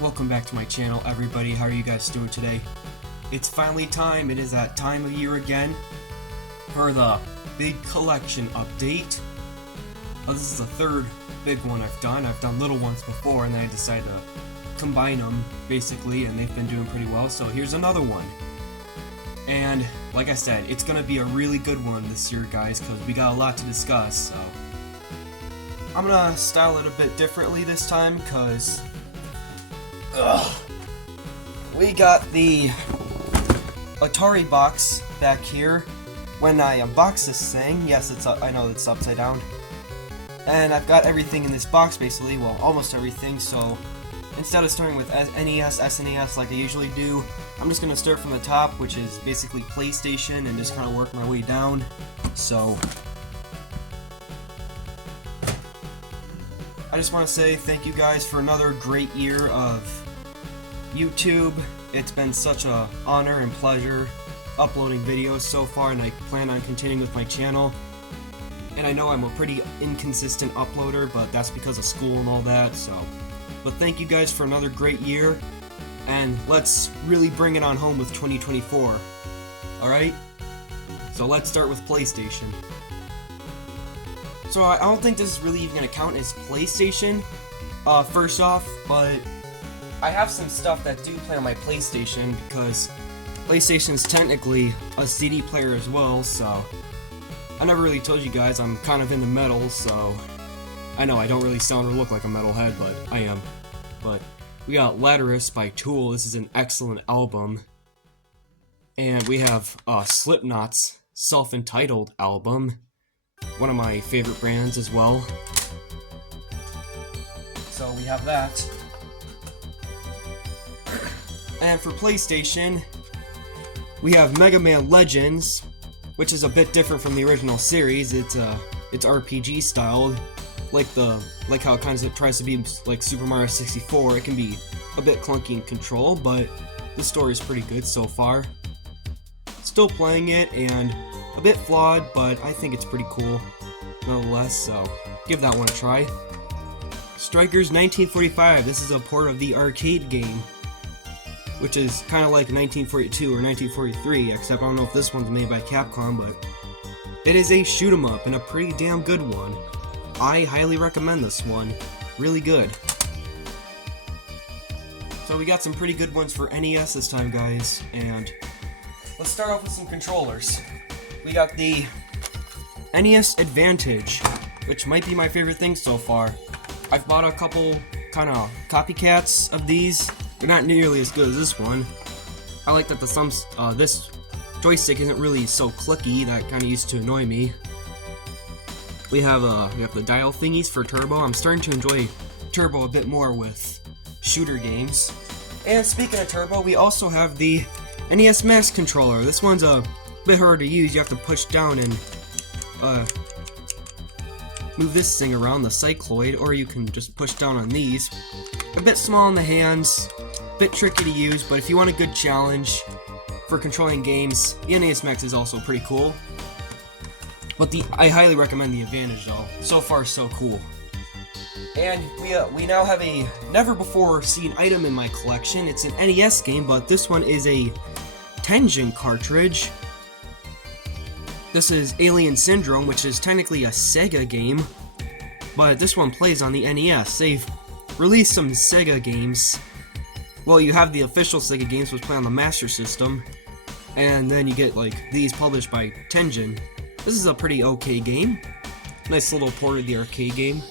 Welcome back to my channel, everybody. How are you guys doing today? It's finally time. It is that time of year again for the big collection update. This is the third big one I've done. I've done little ones before, and then I decided to combine them, basically, and they've been doing pretty well. So here's another one. And like I said, it's going to be a really good one this year, guys, because we got a lot to discuss. So I'm going to style it a bit differently this time, because we got the Atari box back here. When I unbox this thing, yes, it's I know it's upside down, and I've got everything in this box basically, well, almost everything. So instead of starting with NES, SNES like I usually do, I'm just gonna start from the top, which is basically PlayStation, and just kind of work my way down. So I just want to say thank you guys for another great year of YouTube. It's been such an honor and pleasure uploading videos so far, and I plan on continuing with my channel. And I know I'm a pretty inconsistent uploader, but that's because of school and all that. But thank you guys for another great year, and let's really bring it on home with 2024. Alright? So let's start with PlayStation. So I don't think this is really even going to count as PlayStation, first off, but I have some stuff that do play on my PlayStation, because PlayStation is technically a CD player as well. So I never really told you guys I'm kind of into metal, so I know I don't really sound or look like a metalhead, but I am. But we got Latterus by Tool. This is an excellent album. And we have Slipknot's self-entitled album, one of my favorite bands as well. So we have that. And for PlayStation, we have Mega Man Legends, which is a bit different from the original series. It's RPG styled, like how it kind of tries to be like Super Mario 64. It can be a bit clunky in control, but the story is pretty good so far. Still playing it, and a bit flawed, but I think it's pretty cool nonetheless, so give that one a try. Strikers 1945, this is a port of the arcade game, which is kind of like 1942 or 1943, except I don't know if this one's made by Capcom, but it is a shoot 'em up, and a pretty damn good one. I highly recommend this one. Really good. So we got some pretty good ones for NES this time, guys, and let's start off with some controllers. We got the NES Advantage, which might be my favorite thing so far. I've bought a couple kind of copycats of these. They're not nearly as good as this one. I like that this joystick isn't really so clicky. That kind of used to annoy me. We have the dial thingies for Turbo. I'm starting to enjoy Turbo a bit more with shooter games. And speaking of Turbo, we also have the NES Max controller. This one's a bit hard to use. You have to push down and move this thing around, the cycloid, or you can just push down on these. A bit small in the hands, a bit tricky to use, but if you want a good challenge for controlling games, the NES Max is also pretty cool. But I highly recommend the Advantage though. So far, so cool. And we now have a never-before-seen item in my collection. It's an NES game, but this one is a Tengen cartridge. This is Alien Syndrome, which is technically a Sega game, but this one plays on the NES. They've released some Sega games. Well, you have the official Sega games, which play on the Master System, and then you get like these published by Tengen. This is a pretty okay game. Nice little port of the arcade game.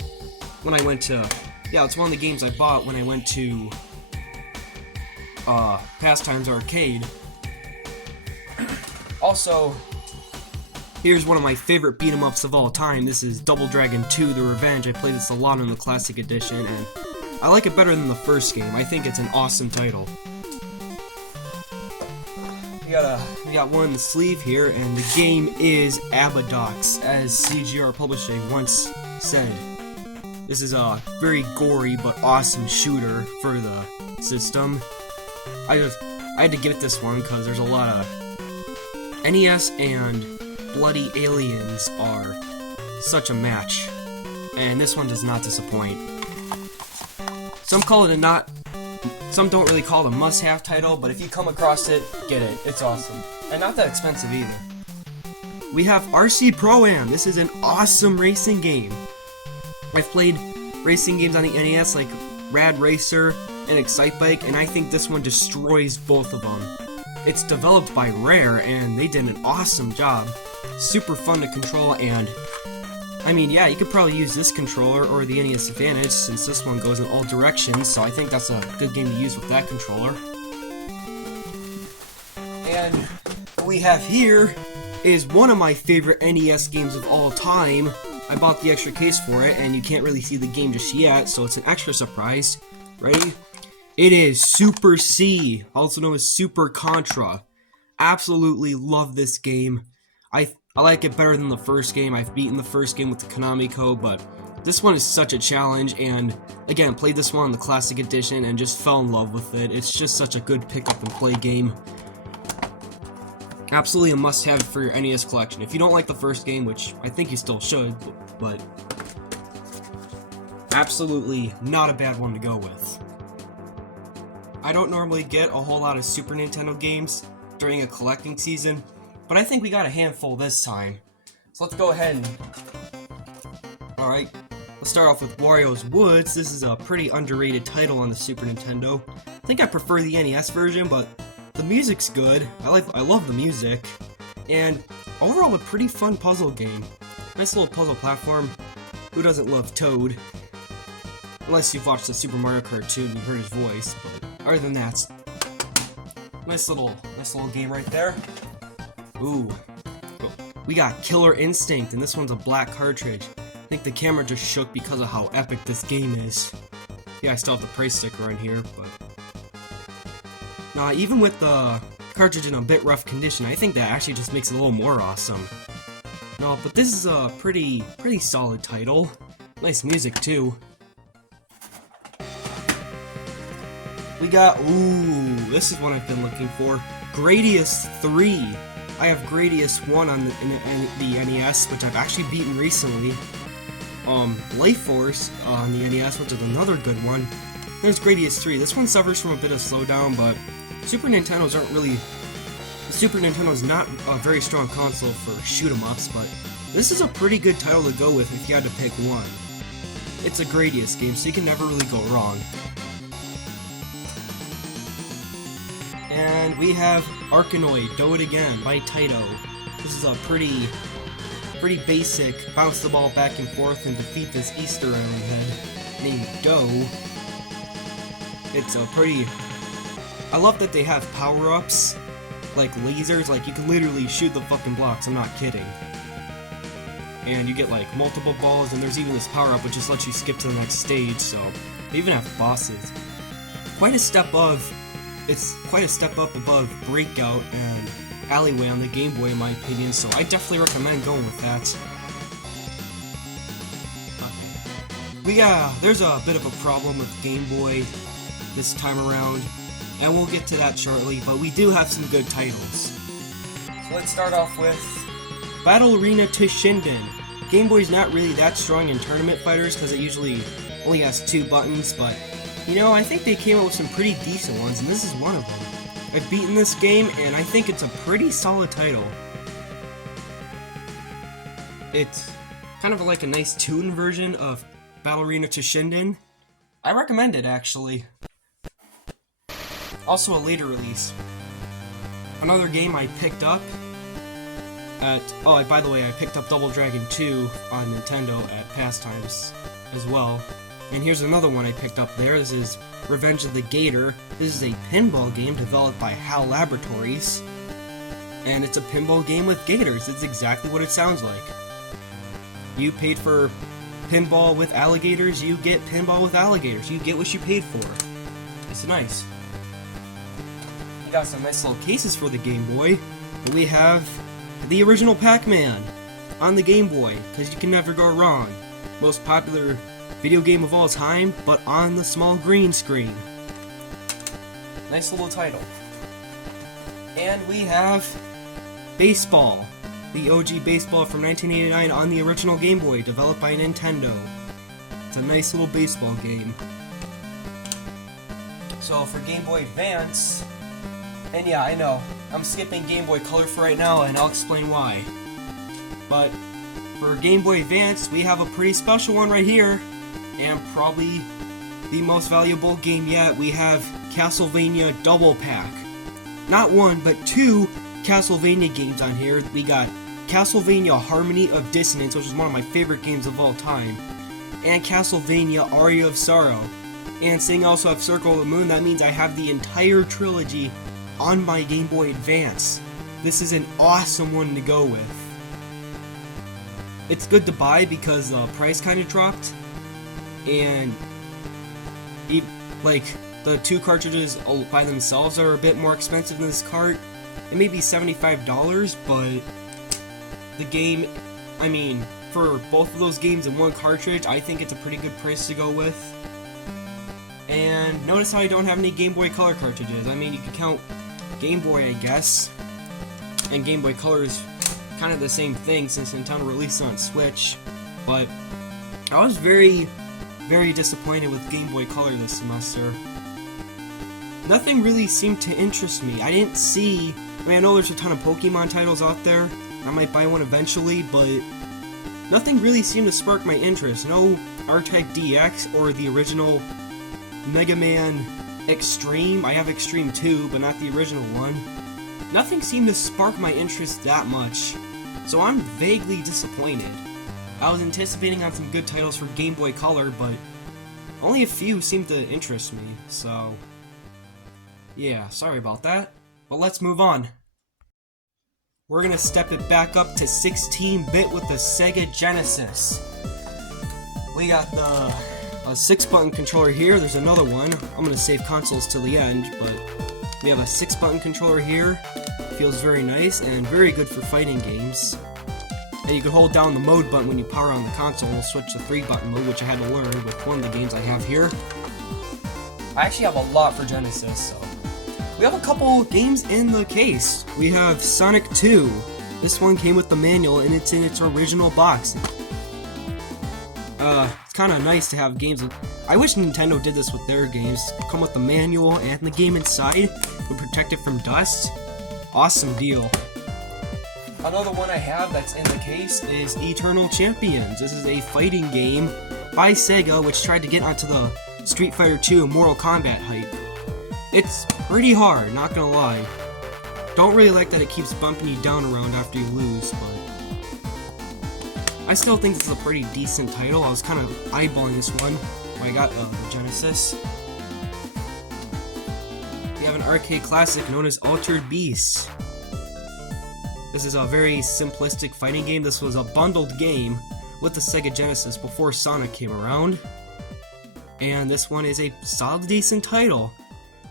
When I went to, it's one of the games I bought when I went to Pastimes Arcade. Also, here's one of my favorite beat-em-ups of all time. This is Double Dragon 2: The Revenge. I played this a lot in the Classic Edition, and I like it better than the first game. I think it's an awesome title. We got one in the sleeve here, and the game is Abadox, as CGR Publishing once said. This is a very gory but awesome shooter for the system. I had to get this one because there's a lot of NES and Bloody Aliens are such a match, and this one does not disappoint. Some call it a not Some don't really call it a must-have title, but if you come across it, get it. It's awesome. And not that expensive either. We have RC Pro-Am. This is an awesome racing game. I've played racing games on the NES like Rad Racer and Excitebike, and I think this one destroys both of them. It's developed by Rare, and they did an awesome job. Super fun to control, and I mean, yeah, you could probably use this controller or the NES Advantage since this one goes in all directions, so I think that's a good game to use with that controller. And what we have here is one of my favorite NES games of all time. I bought the extra case for it, and you can't really see the game just yet, so it's an extra surprise. Ready? It is Super C, also known as Super Contra. Absolutely love this game. I like it better than the first game. I've beaten the first game with the Konami code, but this one is such a challenge, and again, played this one on the Classic Edition and just fell in love with it. It's just such a good pick up and play game. Absolutely a must-have for your NES collection. If you don't like the first game, which I think you still should, but absolutely not a bad one to go with. I don't normally get a whole lot of Super Nintendo games during a collecting season, but I think we got a handful this time. So let's go ahead and... Alright, let's start off with Wario's Woods. This is a pretty underrated title on the Super Nintendo. I think I prefer the NES version, but the music's good. I love the music. And overall, a pretty fun puzzle game. Nice little puzzle platform. Who doesn't love Toad? Unless you've watched the Super Mario cartoon and you heard his voice, but other than that, nice little game right there. Ooh, we got Killer Instinct, and this one's a black cartridge. I think the camera just shook because of how epic this game is. Yeah, I still have the price sticker in here, but even with the cartridge in a bit rough condition, I think that actually just makes it a little more awesome. No, but this is a pretty solid title. Nice music too. We got, this is one I've been looking for. Gradius 3. I have Gradius 1 on the NES, which I've actually beaten recently. Life Force on the NES, which is another good one. There's Gradius 3. This one suffers from a bit of slowdown, but Super Nintendo's aren't really... The Super Nintendo's not a very strong console for shoot-em-ups, but this is a pretty good title to go with if you had to pick one. It's a Gradius game, so you can never really go wrong. And we have Arkanoid, Do It Again by Taito. This is a pretty basic bounce the ball back and forth and defeat this Easter Island head named Doe. It's a pretty... I love that they have power-ups, like lasers, like you can literally shoot the fucking blocks, I'm not kidding. And you get like multiple balls, and there's even this power-up which just lets you skip to the next stage, so they even have bosses. It's quite a step up above Breakout and Alleyway on the Game Boy in my opinion, so I definitely recommend going with that. There's a bit of a problem with Game Boy this time around, and we'll get to that shortly, but we do have some good titles. So let's start off with Battle Arena Toshinden. Game Boy's not really that strong in tournament fighters because it usually only has 2 buttons, but you know, I think they came up with some pretty decent ones, and this is one of them. I've beaten this game, and I think it's a pretty solid title. It's kind of like a nice tuned version of Battle Arena Toshinden. I recommend it, actually. Also a later release. Another game I picked up at... Oh, by the way, I picked up Double Dragon 2 on Nintendo at Pastimes as well. And here's another one I picked up there. This is Revenge of the Gator. This is a pinball game developed by HAL Laboratories. And it's a pinball game with gators. It's exactly what it sounds like. You paid for pinball with alligators, you get pinball with alligators. You get what you paid for. It's nice. We got some nice little cases for the Game Boy. We have the original Pac-Man on the Game Boy, because you can never go wrong. Most popular video game of all time, but on the small green screen. Nice little title. And we have Baseball. The OG Baseball from 1989 on the original Game Boy, developed by Nintendo. It's a nice little baseball game. So for Game Boy Advance, and yeah, I know, I'm skipping Game Boy Color for right now, and I'll explain why. But for Game Boy Advance, we have a pretty special one right here, and probably the most valuable game yet. We have Castlevania Double Pack. Not one, but two Castlevania games on here. We got Castlevania Harmony of Dissonance, which is one of my favorite games of all time, and Castlevania Aria of Sorrow. And seeing I also have Circle of the Moon, that means I have the entire trilogy on my Game Boy Advance. This is an awesome one to go with. It's good to buy because the price kind of dropped, and like the two cartridges by themselves are a bit more expensive than this cart. It may be $75, but the game, I mean, for both of those games in one cartridge, I think it's a pretty good price to go with. And notice how I don't have any Game Boy Color cartridges. I mean, you can count Game Boy, I guess, and Game Boy Color is kind of the same thing since Nintendo released on Switch, but I was very disappointed with Game Boy Color this semester. Nothing really seemed to interest me. I didn't see, I know there's a ton of Pokemon titles out there, I might buy one eventually, but nothing really seemed to spark my interest. No R-Type DX or the original Mega Man Extreme. I have Extreme 2, but not the original one. Nothing seemed to spark my interest that much, so I'm vaguely disappointed. I was anticipating on some good titles for Game Boy Color, but only a few seemed to interest me, so yeah, sorry about that. But let's move on. We're gonna step it back up to 16-bit with the Sega Genesis. We got the 6-button controller here. There's another one. I'm gonna save consoles till the end, but we have a 6-button controller here. Feels very nice and very good for fighting games. And you can hold down the mode button when you power on the console and switch to 3-button mode, which I had to learn with one of the games I have here. I actually have a lot for Genesis, so we have a couple games in the case. We have Sonic 2. This one came with the manual and it's in its original box. It's kind of nice to have games. I wish Nintendo did this with their games. Come with the manual and the game inside would protect it from dust. Awesome deal. Another one I have that's in the case is Eternal Champions. This is a fighting game by Sega which tried to get onto the Street Fighter II Mortal Kombat hype. It's pretty hard, not gonna lie. Don't really like that it keeps bumping you down around after you lose, but I still think this is a pretty decent title. I was kind of eyeballing this one when I got the Genesis. We have an arcade classic known as Altered Beast. This is a very simplistic fighting game. This was a bundled game with the Sega Genesis before Sonic came around. And this one is a solid, decent title.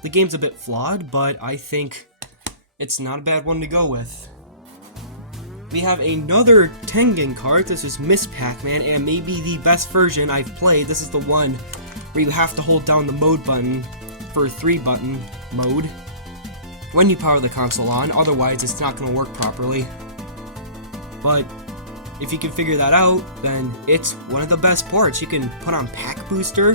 The game's a bit flawed, but I think it's not a bad one to go with. We have another Tengen card. This is Miss Pac-Man, and maybe the best version I've played. This is the one where you have to hold down the mode button for 3-button mode when you power the console on, otherwise it's not going to work properly. But if you can figure that out, then it's one of the best ports. You can put on Pac Booster,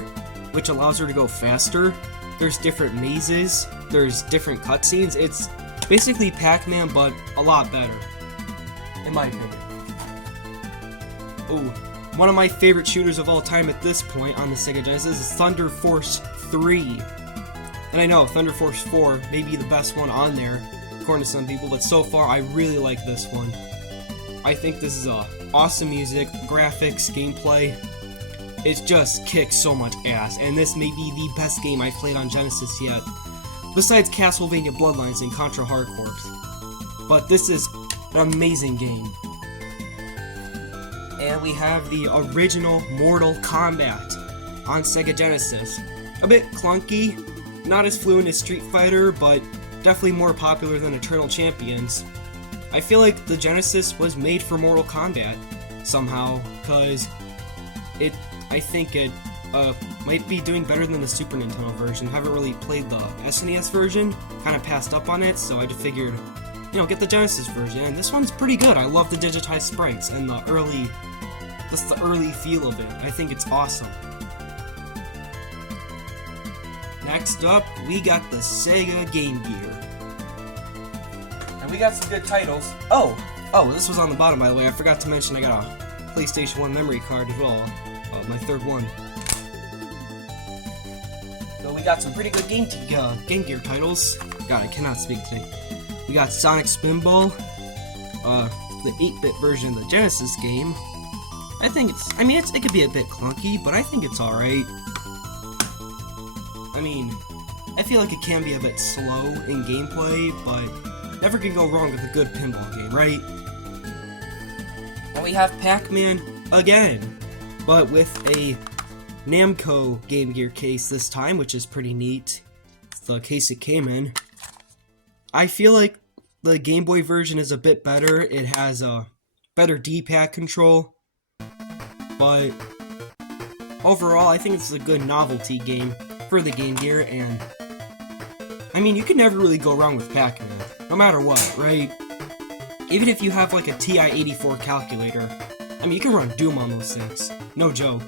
which allows her to go faster. There's different mazes, there's different cutscenes. It's basically Pac-Man, but a lot better, in my opinion. Oh, one of my favorite shooters of all time at this point on the Sega Genesis is Thunder Force 3. And I know Thunder Force 4 may be the best one on there, according to some people, but so far I really like this one. I think this is awesome music, graphics, gameplay. It just kicks so much ass, and this may be the best game I've played on Genesis yet, besides Castlevania Bloodlines and Contra Hard Corps. But this is an amazing game. And we have the original Mortal Kombat on Sega Genesis. A bit clunky, not as fluent as Street Fighter, but definitely more popular than Eternal Champions. I feel like the Genesis was made for Mortal Kombat somehow, because I think it might be doing better than the Super Nintendo version. Haven't really played the SNES version, kind of passed up on it, so I just figured, get the Genesis version, and this one's pretty good. I love the digitized sprites and the early feel of it. I think it's awesome. Next up, we got the Sega Game Gear. And we got some good titles. Oh, this was on the bottom, by the way. I forgot to mention I got a PlayStation 1 memory card as well. My third one. So we got some pretty good Game Gear titles. God, I cannot speak today. We got Sonic Spinball, the 8-bit version of the Genesis game. It could be a bit clunky, but I think it's alright. I feel like it can be a bit slow in gameplay, but never can go wrong with a good pinball game, right? And we have Pac-Man again, but with a Namco Game Gear case this time, which is pretty neat. It's the case it came in. I feel like the Game Boy version is a bit better. It has a better D-pad control, but overall, I think it's a good novelty game for the Game Gear, and you can never really go wrong with Pac-Man, no matter what, right? Even if you have like a TI-84 calculator, you can run Doom on those things, no joke.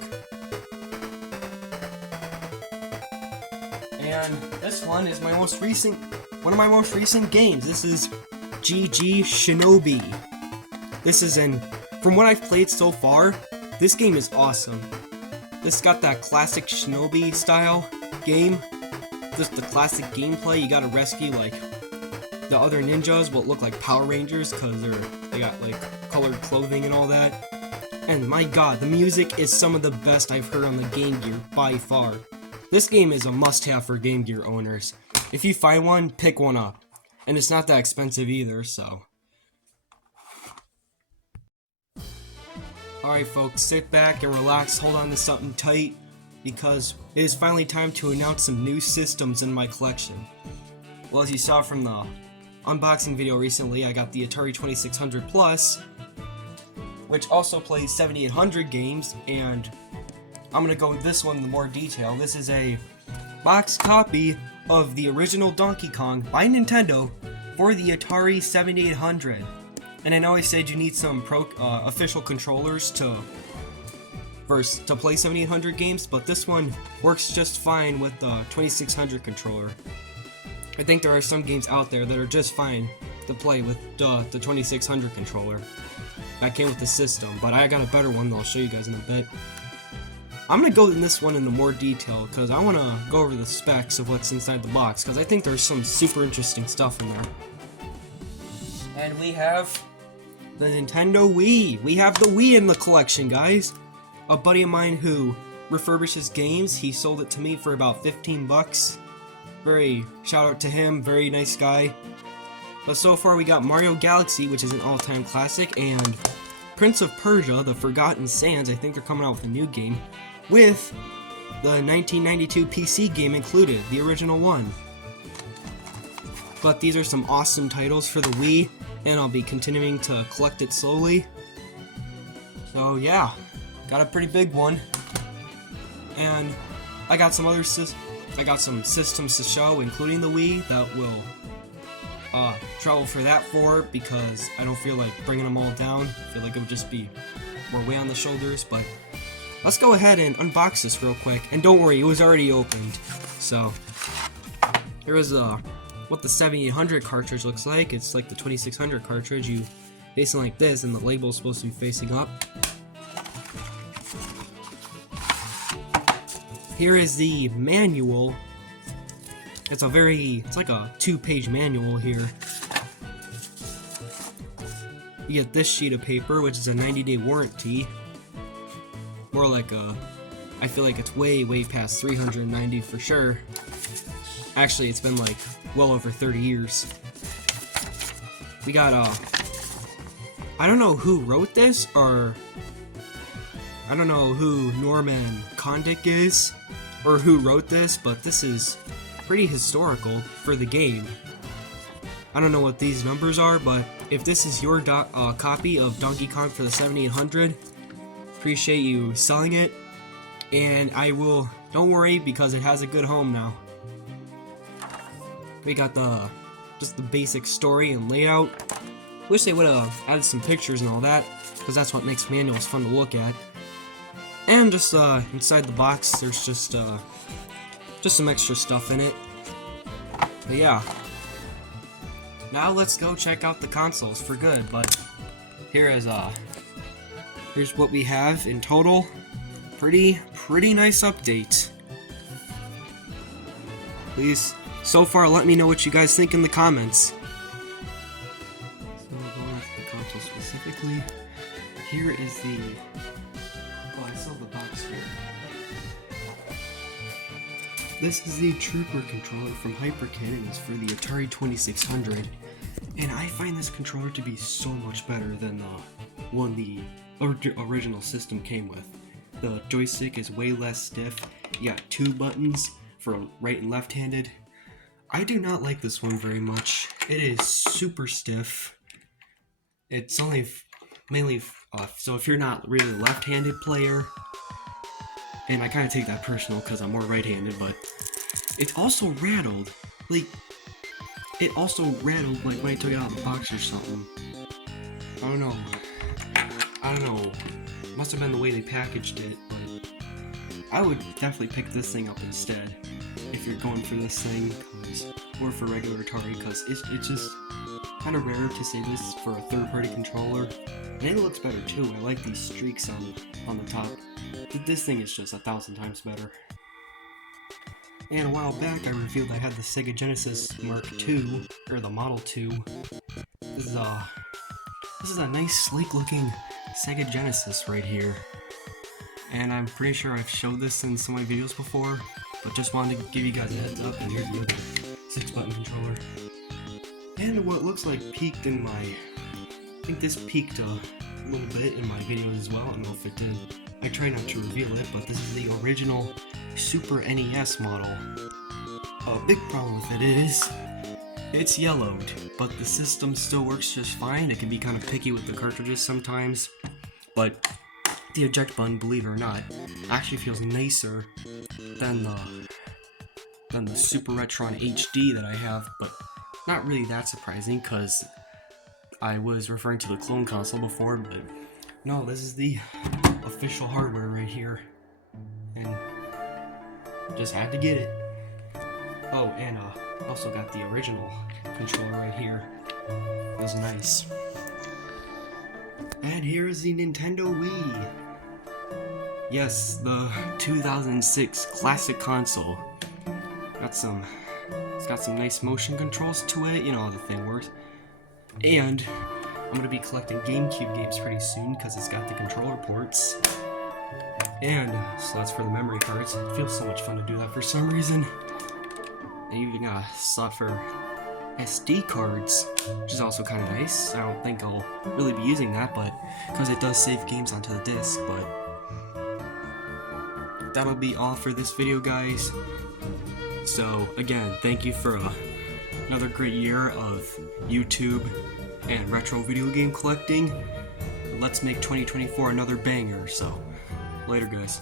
And this one is one of my most recent games. This is GG Shinobi. From what I've played so far, this game is awesome. This got that classic Shinobi style game. Just the classic gameplay. You gotta rescue like the other ninjas, what look like Power Rangers, because they got like colored clothing and all that. And my god, the music is some of the best I've heard on the Game Gear by far. This game is a must-have for Game Gear owners. If you find one, pick one up. And it's not that expensive either, so. Alright folks, sit back and relax, hold on to something tight, because it is finally time to announce some new systems in my collection. Well, as you saw from the unboxing video recently, I got the Atari 2600 Plus, which also plays 7800 games, and I'm gonna go with this one in more detail. This is a box copy of the original Donkey Kong by Nintendo for the Atari 7800. And I know I said you need some official controllers to play 7800 games, but this one works just fine with the 2600 controller. I think there are some games out there that are just fine to play with the 2600 controller. That came with the system, but I got a better one that I'll show you guys in a bit. I'm going to go in this one into more detail because I want to go over the specs of what's inside the box, because I think there's some super interesting stuff in there. And we have the Nintendo Wii. We have the Wii in the collection, guys. A buddy of mine who refurbishes games, he sold it to me for about 15 bucks. Shout out to him, very nice guy. But so far we got Mario Galaxy, which is an all-time classic, and Prince of Persia, The Forgotten Sands. I think they're coming out with a new game, with the 1992 PC game included, the original one. But these are some awesome titles for the Wii, and I'll be continuing to collect it slowly. So yeah, got a pretty big one. And I got some systems to show, including the Wii, that will travel for that because I don't feel like bringing them all down. I feel like it would just be more weight on the shoulders, but let's go ahead and unbox this real quick. And don't worry, it was already opened. So here is what the 7800 cartridge looks like. It's like the 2600 cartridge. You face it like this, and the label is supposed to be facing up. Here is the manual. It's like a 2-page manual here. You get this sheet of paper, which is a 90-day warranty. More like I feel like it's way past 390 for sure. Actually, it's been like well over 30 years. We got I don't know who wrote this, or I don't know who Norman Kondik is, or who wrote this, but this is pretty historical for the game. I don't know what these numbers are, but if this is your copy of Donkey Kong for the 7800, appreciate you selling it, and don't worry, because it has a good home now. We got just the basic story and layout. Wish they would have added some pictures and all that, because that's what makes manuals fun to look at. And just inside the box, there's just just some extra stuff in it. But yeah. Now let's go check out the consoles for good, but here's what we have in total. Pretty nice update. Please, so far, let me know what you guys think in the comments. So going to the console specifically, here is the. Oh, I still have the box here. This is the Trooper controller from Hyperkin. It's for the Atari 2600, and I find this controller to be so much better than the one the original system came with. The joystick is way less stiff. You got 2 buttons for right and left-handed. I do not like this one very much. It is super stiff. It's only mainly so if you're not really a left-handed player, and I kind of take that personal because I'm more right-handed, but it's also rattled. Like, it also rattled like when I took it out of the box or something. I don't know. Must have been the way they packaged it, but I would definitely pick this thing up instead if you're going for this thing, or for regular Atari, because it's just kind of rare to say this for a third-party controller. And it looks better too. I like these streaks on the top. This thing is just 1,000 times better. And a while back I revealed I had the Sega Genesis Mark II, or the Model 2. This is a nice sleek looking Sega Genesis right here. And I'm pretty sure I've showed this in some of my videos before, but just wanted to give you guys a heads up, and here's the other 6-button controller. And what looks like peaked in my... I think this peaked a little bit in my videos as well. I don't know if it did. I try not to reveal it, but this is the original Super NES model. A big problem with it is it's yellowed, but the system still works just fine. It can be kind of picky with the cartridges sometimes, but the eject button, believe it or not, actually feels nicer than the Super Retron HD that I have, but not really that surprising because I was referring to the clone console before, but no, this is the official hardware right here, and just had to get it. Oh, and also got the original controller right here. It was nice. And here is the Nintendo Wii. Yes, the 2006 classic console. It's got some nice motion controls to it, you know how the thing works. And I'm gonna be collecting GameCube games pretty soon because it's got the controller ports. And slots for the memory cards. It feels so much fun to do that for some reason. And even got a slot for SD cards, which is also kind of nice. I don't think I'll really be using that, but because it does save games onto the disc. But that'll be all for this video, guys. So again, thank you for another great year of YouTube and retro video game collecting. Let's make 2024 another banger. So later, guys.